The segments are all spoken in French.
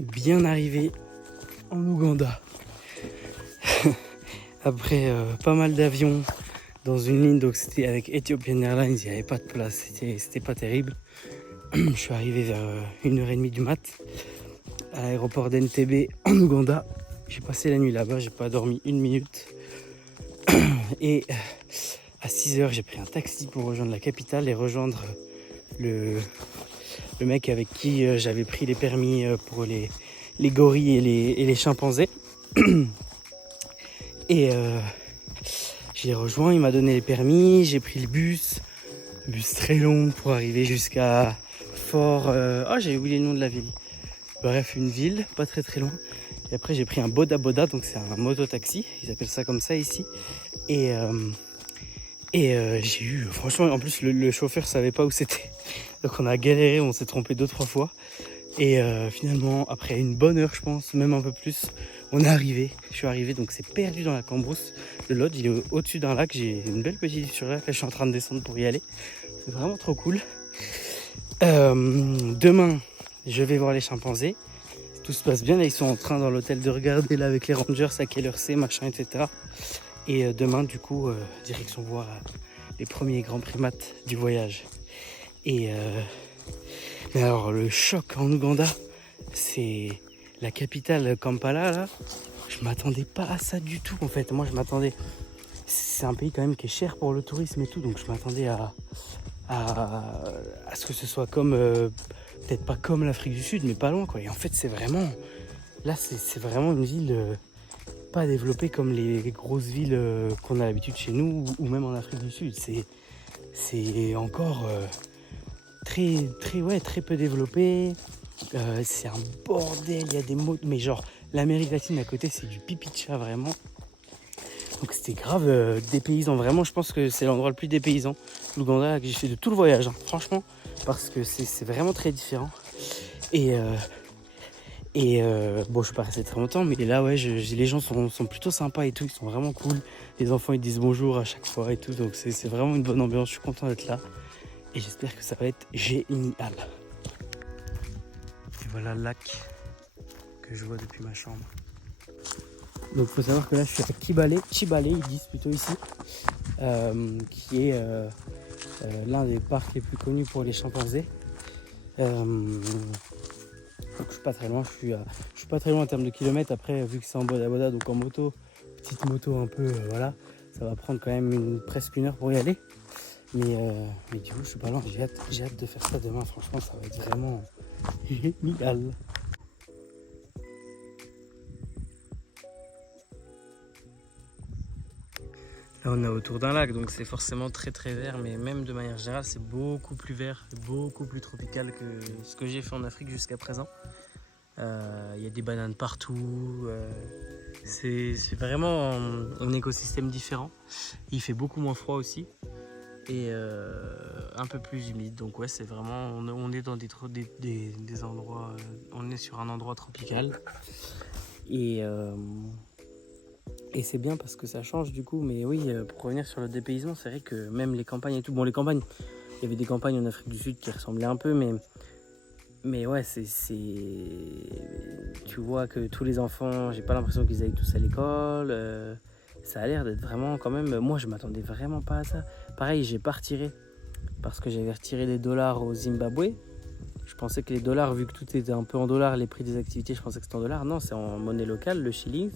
bien arrivé en Ouganda. Après pas mal d'avions dans une ligne, donc c'était avec Ethiopian Airlines, il n'y avait pas de place, c'était pas terrible. Je suis arrivé vers 1h30 du mat à l'aéroport d'Entebbe en Ouganda. J'ai passé la nuit là-bas, j'ai pas dormi une minute. Et à 6h, j'ai pris un taxi pour rejoindre la capitale et rejoindre le mec avec qui j'avais pris les permis pour les gorilles et les chimpanzés. Et je l'ai rejoint, il m'a donné les permis, j'ai pris le bus très long pour arriver jusqu'à Fort... Oh, j'ai oublié le nom de la ville. Bref, une ville, pas très très loin. Et après, j'ai pris un Boda Boda, donc c'est un moto-taxi, ils appellent ça comme ça ici. Et j'ai eu, franchement, en plus, le chauffeur savait pas où c'était. Donc on a galéré, on s'est trompé 2-3 fois. Et finalement, après une bonne heure, je pense, même un peu plus, on est arrivé. Je suis arrivé, donc c'est perdu dans la cambrousse. Le lodge, il est au-dessus d'un lac. J'ai une belle petite vue sur le lac. Là, je suis en train de descendre pour y aller. C'est vraiment trop cool. Demain, je vais voir les chimpanzés. Tout se passe bien. Là, ils sont en train dans l'hôtel de regarder là avec les rangers à quelle heure c'est, machin, etc. Et demain, du coup, direction voir les premiers grands primates du voyage. Et mais alors, le choc en Ouganda, c'est la capitale Kampala, là. Je m'attendais pas à ça du tout, en fait. Moi, je m'attendais... C'est un pays quand même qui est cher pour le tourisme et tout, donc je m'attendais à ce que ce soit comme... peut-être pas comme l'Afrique du Sud, mais pas loin, quoi. Et en fait, c'est vraiment... Là, c'est vraiment une ville pas développée comme les grosses villes qu'on a l'habitude chez nous, ou même en Afrique du Sud. C'est encore... très peu développé. C'est un bordel, il y a des mots, mais genre l'Amérique latine à côté, c'est du pipi de chat vraiment. Donc c'était grave dépaysant, vraiment. Je pense que c'est l'endroit le plus dépaysant, l'Ouganda, que j'ai fait de tout le voyage, hein, franchement, parce que c'est vraiment très différent. Et bon, je suis pas resté très longtemps, mais là, ouais, les gens sont plutôt sympas et tout, ils sont vraiment cool. Les enfants, ils disent bonjour à chaque fois et tout, donc c'est vraiment une bonne ambiance. Je suis content d'être là. Et j'espère que ça va être génial. Et voilà le lac que je vois depuis ma chambre. Donc il faut savoir que là je suis à Kibale, ils disent plutôt ici, qui est l'un des parcs les plus connus pour les chimpanzés. Donc je suis pas très loin, je suis pas très loin en termes de kilomètres. Après, vu que c'est en Boda Boda, donc en moto, petite moto un peu, voilà, ça va prendre quand même presque 1 heure pour y aller. Mais du coup, je suis pas loin, j'ai hâte de faire ça demain. Franchement, ça va être vraiment génial. Là, on est autour d'un lac, donc c'est forcément très très vert, mais même de manière générale, c'est beaucoup plus vert, beaucoup plus tropical que ce que j'ai fait en Afrique jusqu'à présent. Y a des bananes partout, c'est vraiment un écosystème différent. Il fait beaucoup moins froid aussi. Et un peu plus humide, donc ouais, c'est vraiment, on est dans des endroits, on est sur un endroit tropical et c'est bien parce que ça change du coup. Mais oui, pour revenir sur le dépaysement, c'est vrai que même les campagnes et tout, bon, les campagnes, il y avait des campagnes en Afrique du Sud qui ressemblaient un peu, mais ouais, tu vois que tous les enfants, j'ai pas l'impression qu'ils aillent tous à l'école. Ça a l'air d'être vraiment quand même... Moi, je m'attendais vraiment pas à ça. Pareil, j'ai pas retiré parce que j'avais retiré les dollars au Zimbabwe. Je pensais que les dollars, vu que tout était un peu en dollars, les prix des activités, je pensais que c'était en dollars. Non, c'est en monnaie locale, le shilling,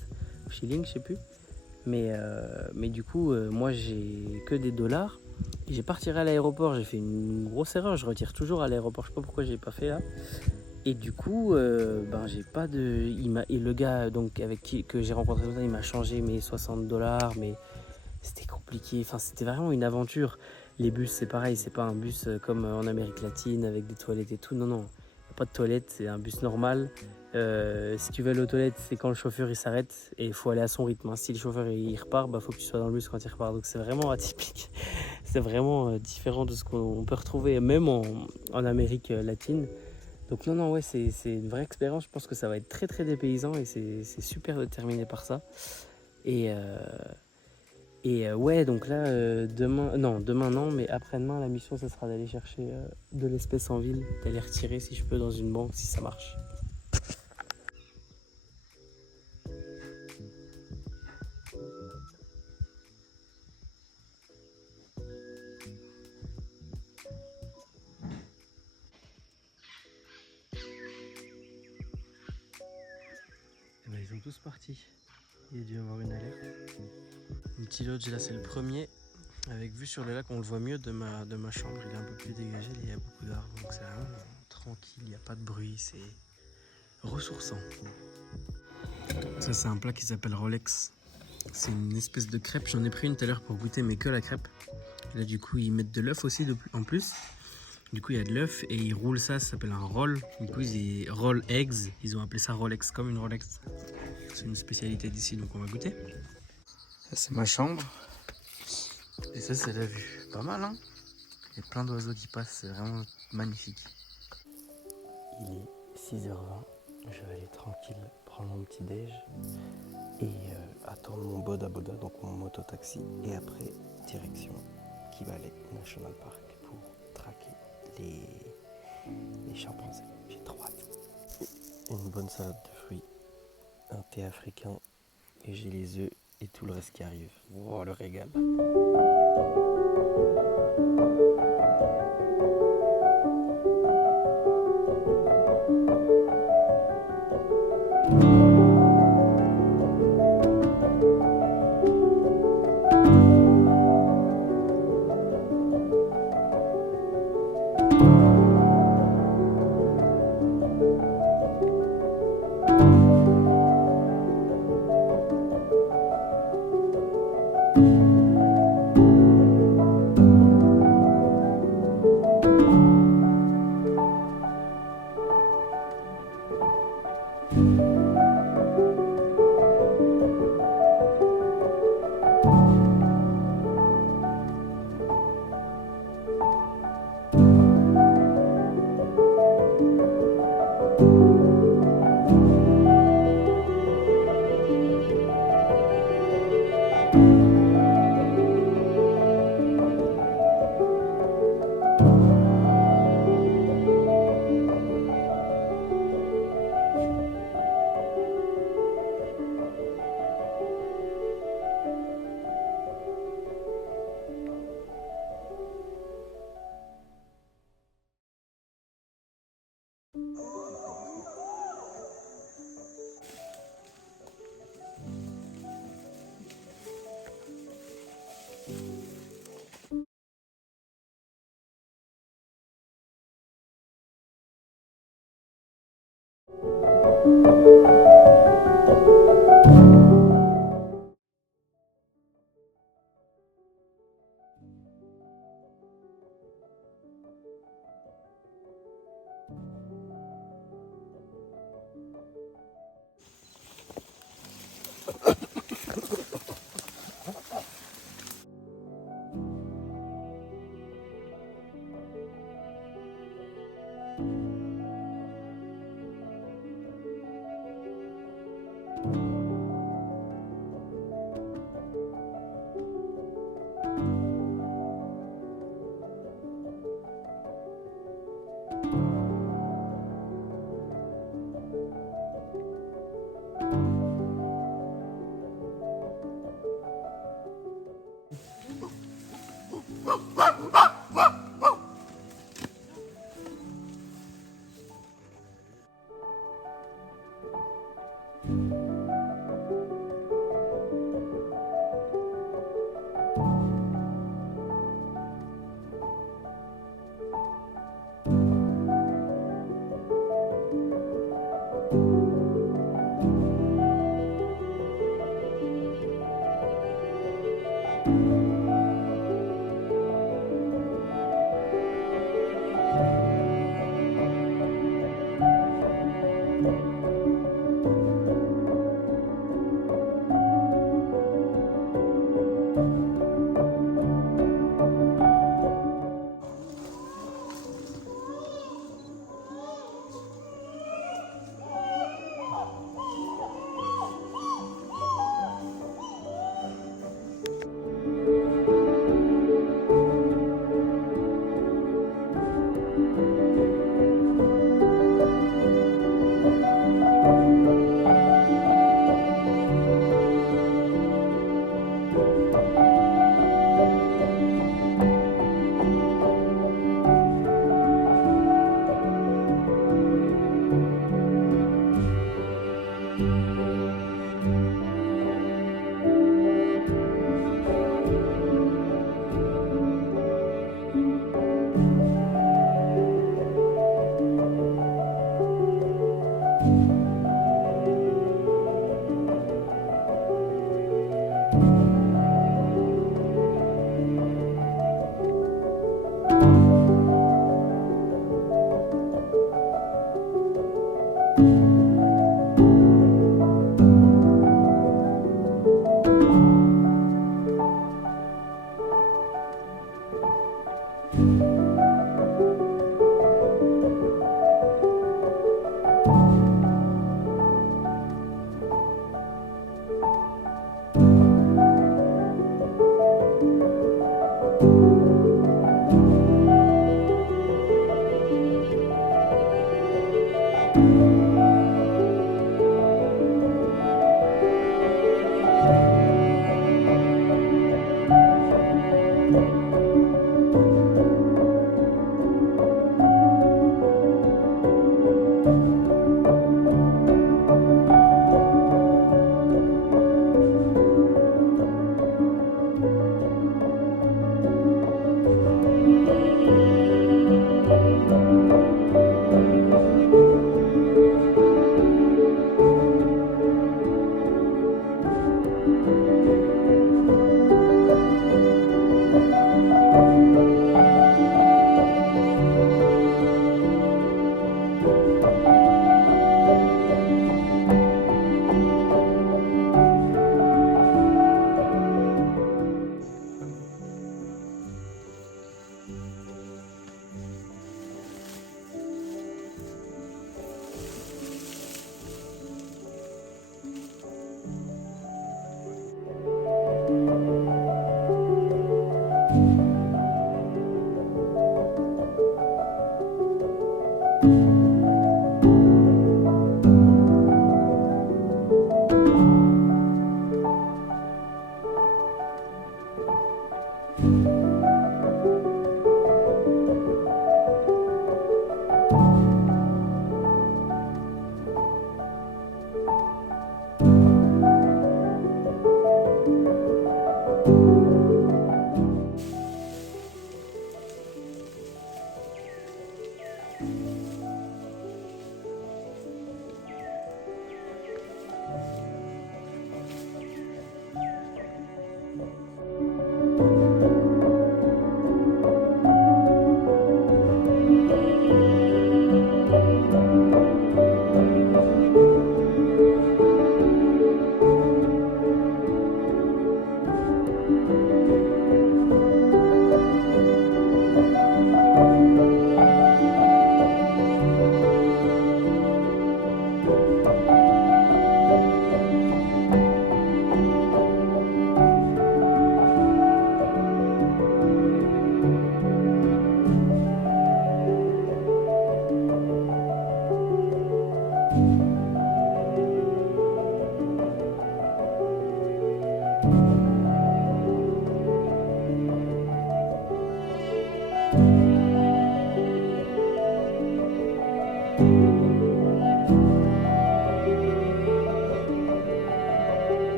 je sais plus. Mais du coup, moi, j'ai que des dollars. Et j'ai pas retiré à l'aéroport. J'ai fait une grosse erreur. Je retire toujours à l'aéroport. Je sais pas pourquoi j'ai pas fait là. Et du coup, j'ai pas de... Et le gars donc, que j'ai rencontré, il m'a changé mes 60 dollars, mais c'était compliqué. Enfin, c'était vraiment une aventure. Les bus, c'est pareil, c'est pas un bus comme en Amérique latine avec des toilettes et tout. Non, non, y a pas de toilettes, c'est un bus normal. Si tu veux aller aux toilettes, c'est quand le chauffeur il s'arrête et il faut aller à son rythme. Hein. Si le chauffeur il repart, faut que tu sois dans le bus quand il repart. Donc c'est vraiment atypique. C'est vraiment différent de ce qu'on peut retrouver même en Amérique latine. Donc non, ouais, c'est une vraie expérience. Je pense que ça va être très très dépaysant et c'est super de terminer par ça. Et ouais, donc là, demain non, mais après-demain, la mission, ce sera d'aller chercher de l'espèce en ville, d'aller retirer si je peux dans une banque, si ça marche. tous partis. Il y a dû y avoir une alerte. Mon petit lodge là, c'est le premier. Avec vue sur le lac, on le voit mieux de ma chambre. Il est un peu plus dégagé, il y a beaucoup d'arbres, donc c'est vraiment tranquille, il n'y a pas de bruit, c'est ressourçant. Ça, c'est un plat qui s'appelle Rolex. C'est une espèce de crêpe. J'en ai pris une tout à l'heure pour goûter, mais que la crêpe. Là, du coup, ils mettent de l'œuf aussi en plus. Du coup, il y a de l'œuf et ils roulent ça s'appelle un roll. Du coup, ils roll eggs. Ils ont appelé ça Rolex, comme une Rolex. C'est une spécialité d'ici, donc on va goûter. Ça, c'est ma chambre. Et ça, c'est la vue. Pas mal, hein? Il y a plein d'oiseaux qui passent, c'est vraiment magnifique. Il est 6h20. Je vais aller tranquille prendre mon petit déj et attendre mon Boda Boda, donc mon mototaxi. Et après, direction Kibale National Park pour traquer les chimpanzés. J'ai trop hâte. Une bonne salade de fruits, un thé africain et j'ai les œufs et tout le reste qui arrive. Oh, le régal.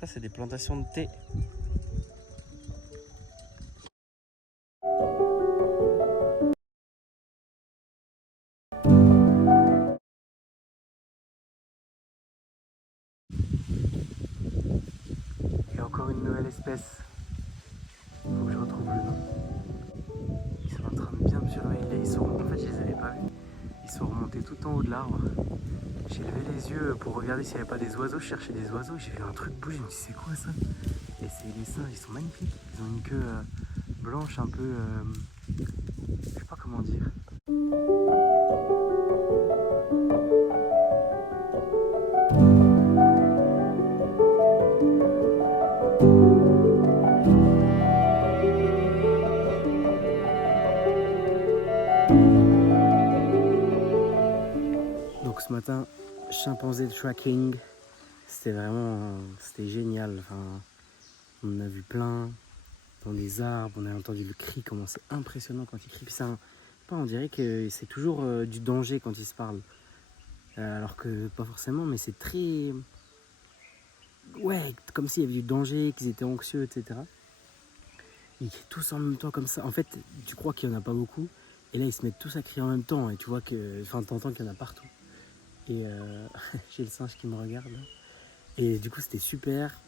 Ça, c'est des plantations de thé. Et encore une nouvelle espèce. Faut que je retrouve le nom. Ils sont en train de bien me surveiller. Là, en fait, je les avais pas vus. Ils sont remontés tout en haut de l'arbre. J'ai levé les yeux pour regarder s'il n'y avait pas des oiseaux. Je cherchais des oiseaux. J'ai vu un truc bouger. Je me suis dit, c'est quoi ça? Et c'est les singes. Ils sont magnifiques. Ils ont une queue blanche un peu. Je sais pas comment dire. Donc ce matin, chimpanzé tracking, c'était génial. Enfin, on en a vu plein dans des arbres, on a entendu le cri, comment c'est impressionnant quand il crie. Puis on dirait que c'est toujours du danger quand ils se parlent. Alors que pas forcément, mais c'est très... Ouais, comme s'il y avait du danger, qu'ils étaient anxieux, etc. Ils crient tous en même temps comme ça. En fait, tu crois qu'il n'y en a pas beaucoup, et là ils se mettent tous à crier en même temps, et tu vois que... Enfin, t'entends qu'il y en a partout. Et j'ai le singe qui me regarde. Et du coup, c'était super.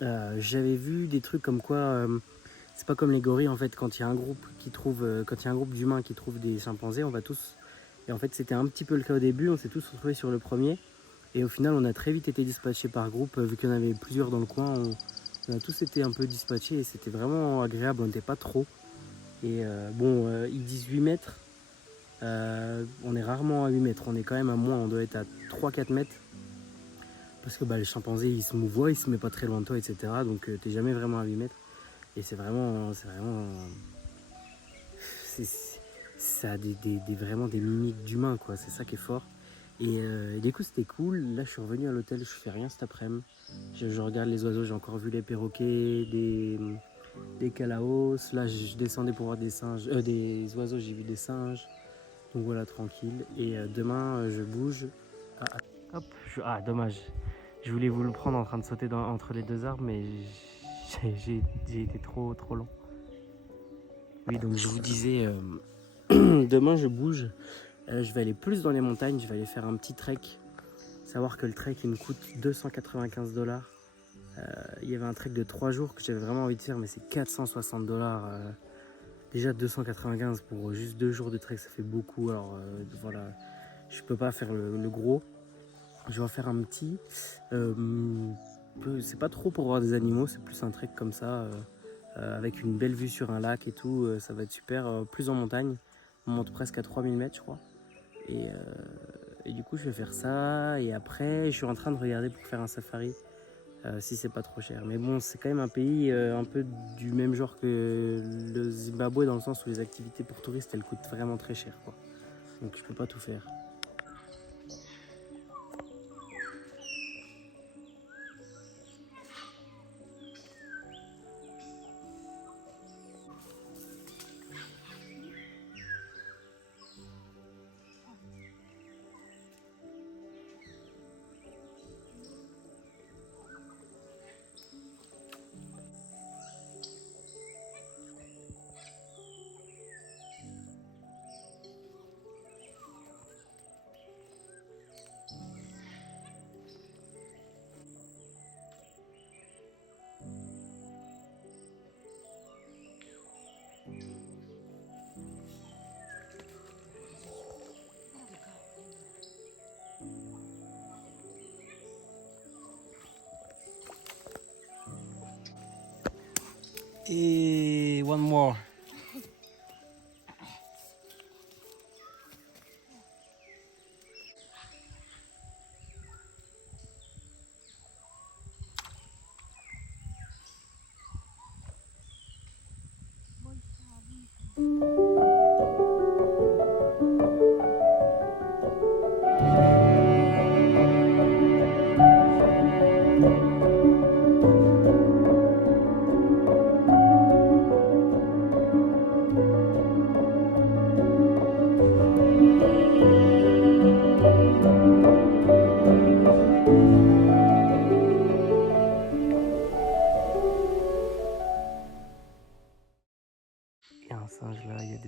J'avais vu des trucs comme quoi c'est pas comme les gorilles en fait. Quand il y a un groupe quand il y a un groupe d'humains qui trouve des chimpanzés, on va tous. Et en fait, c'était un petit peu le cas au début. On s'est tous retrouvés sur le premier. Et au final, on a très vite été dispatchés par groupe. Vu qu'il y en avait plusieurs dans le coin, on a tous été un peu dispatchés. Et c'était vraiment agréable. On n'était pas trop. Et ils disent 8 mètres. On est rarement à 8 mètres. On est quand même à moins. On doit être à 3-4 mètres. Parce que les chimpanzés ils se mouvoient, ils se mettent pas très loin de toi, etc. Donc t'es jamais vraiment à 8 mètres. Et ça a vraiment des mimiques d'humains, quoi. C'est ça qui est fort. Et du coup c'était cool. Là je suis revenu à l'hôtel, je fais rien cet après-midi. Je regarde les oiseaux, j'ai encore vu les perroquets, des calaos. Là je descendais pour voir des singes, des oiseaux, j'ai vu des singes. Donc voilà, tranquille. Et demain je bouge. Hop, dommage. Je voulais vous le prendre en train de sauter entre les deux arbres, mais j'ai été trop long. Oui, donc je vous disais, demain je bouge. Je vais aller plus dans les montagnes, je vais aller faire un petit trek. Savoir que le trek il me coûte 295$. Il y avait un trek de 3 jours que j'avais vraiment envie de faire, mais c'est 460$. Déjà 295 pour juste 2 jours de trek, ça fait beaucoup. Alors voilà, je peux pas faire le gros. Je vais en faire un petit. C'est pas trop pour voir des animaux, c'est plus un trek comme ça, avec une belle vue sur un lac et tout. Ça va être super. Plus en montagne, on monte presque à 3000 mètres, je crois. Et du coup, je vais faire ça. Et après, je suis en train de regarder pour faire un safari, si c'est pas trop cher. Mais bon, c'est quand même un pays un peu du même genre que le Zimbabwe, dans le sens où les activités pour touristes, elles coûtent vraiment très cher, quoi. Donc, je peux pas tout faire. Et one more.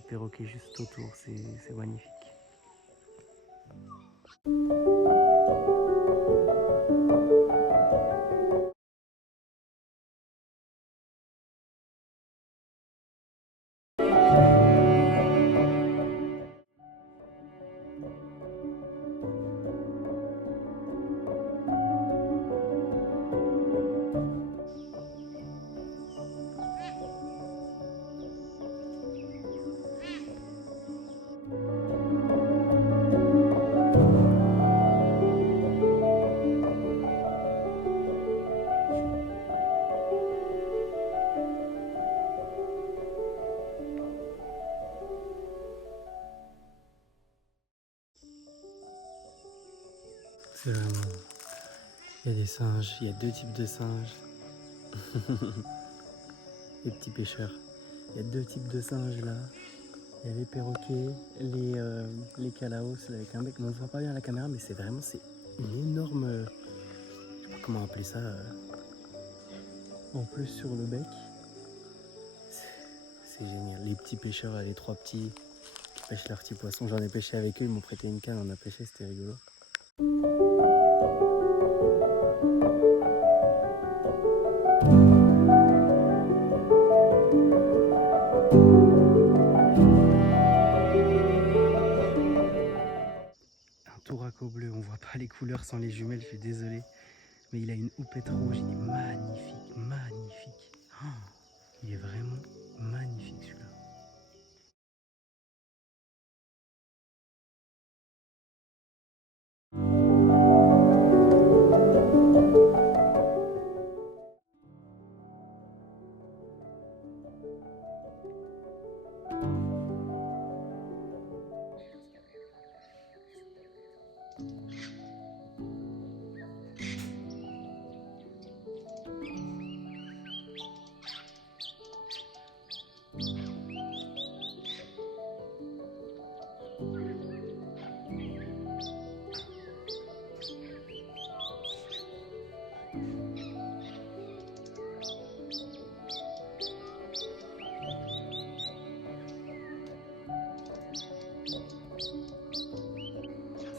perroquets juste autour, c'est magnifique. C'est vraiment... Il y a des singes, il y a 2 types de singes. Les petits pêcheurs. Il y a 2 types de singes là. Il y a les perroquets, les calaos avec un bec. On ne voit pas bien à la caméra, mais c'est vraiment une énorme... je sais pas comment appeler ça. En plus sur le bec. C'est génial. Les petits pêcheurs, là, les 3 petits qui pêchent leurs petits poissons. J'en ai pêché avec eux, ils m'ont prêté une canne, on a pêché, c'était rigolo. Touraco bleu, on voit pas les couleurs sans les jumelles, je suis désolé. Mais il a une houppette rouge, il est magnifique, magnifique. Oh, il est vraiment magnifique celui-là.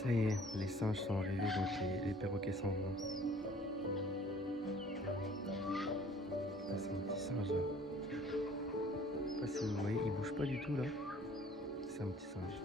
Ça y est, les singes sont arrivés, donc les perroquets s'en vont. Ah, c'est un petit singe là. Je sais pas si vous voyez, il bouge pas du tout là. C'est un petit singe.